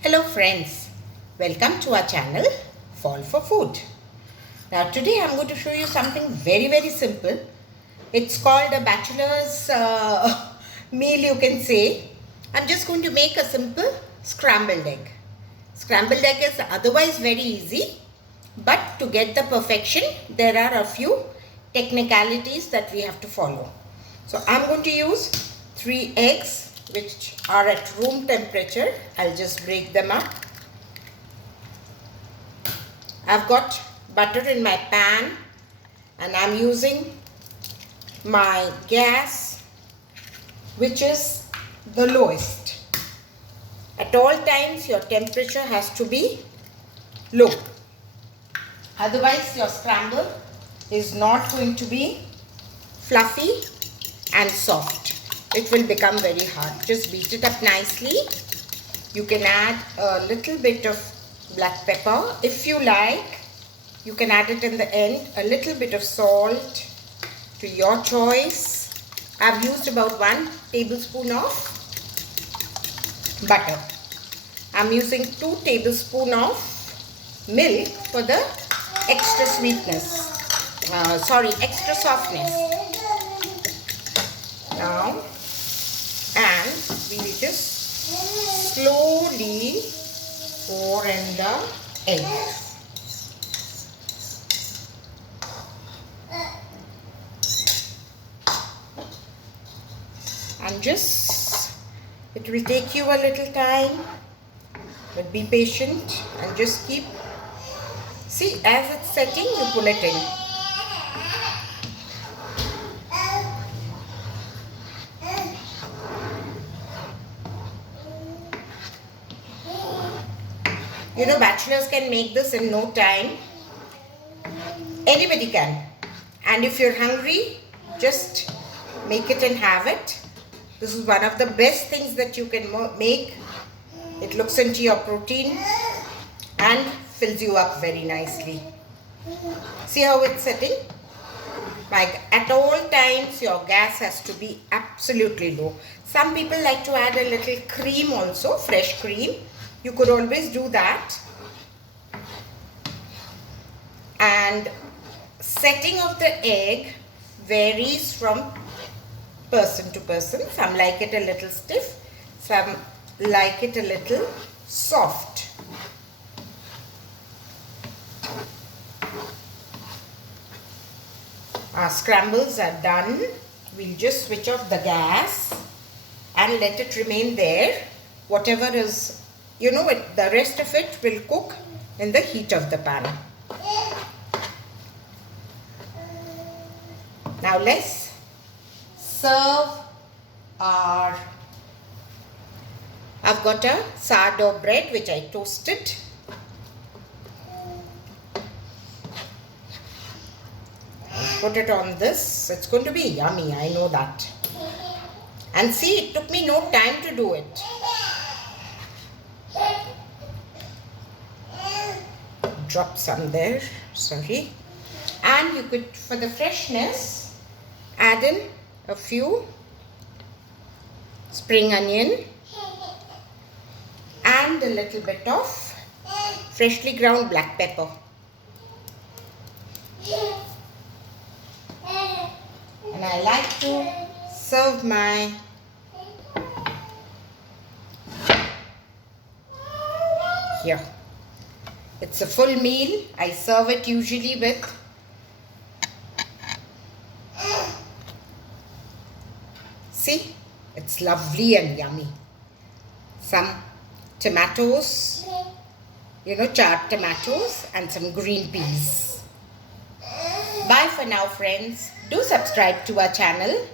Hello friends, welcome to our channel Fall for Food. Now today I'm going to show you something very simple. It's called a bachelor's meal, you can say. I'm just going to make a simple scrambled egg. Scrambled egg is otherwise very easy, but to get the perfection there are a few technicalities that we have to follow. So I'm going to use 3 eggs which are at room temperature. I'll just break them up. I've got butter in my pan and I'm using my gas, which is the lowest. At all times your temperature has to be low, otherwise your scramble is not going to be fluffy and soft. It will become very hard. Just beat it up nicely. You can add a little bit of black pepper if you like. You can add it in the end. A little bit of salt to your choice. I've used about 1 tablespoon of butter. I'm using 2 tablespoons of milk for the extra sweetness. Extra softness. Now, and we will just slowly pour in the eggs. And it will take you a little time, but be patient and just keep, see, as it's setting, you pull it in. You know, bachelors can make this in no time. Anybody can. And if you're hungry, just make it and have it. This is one of the best things that you can make. It looks into your protein and fills you up very nicely. See how it's setting? Like at all times your gas has to be absolutely low. Some people like to add a little cream also, fresh cream. You could always do that. And setting of the egg varies from person to person. Some like it a little stiff, some like it a little soft. Our scrambles are done. We'll just switch off the gas and let it remain there. Whatever is, you know, the rest of it will cook in the heat of the pan. Now let's serve our, I've got a sourdough bread which I toasted. Put it on this. It's going to be yummy, I know that. And see, it took me no time to do it. Drop some there, sorry. And you could, for the freshness, add in a few spring onion and a little bit of freshly ground black pepper. And I like to serve my here. It's a full meal. I serve it usually with see, it's lovely and yummy. Some tomatoes, you know, charred tomatoes and some green peas. Bye for now, friends. Do subscribe to our channel.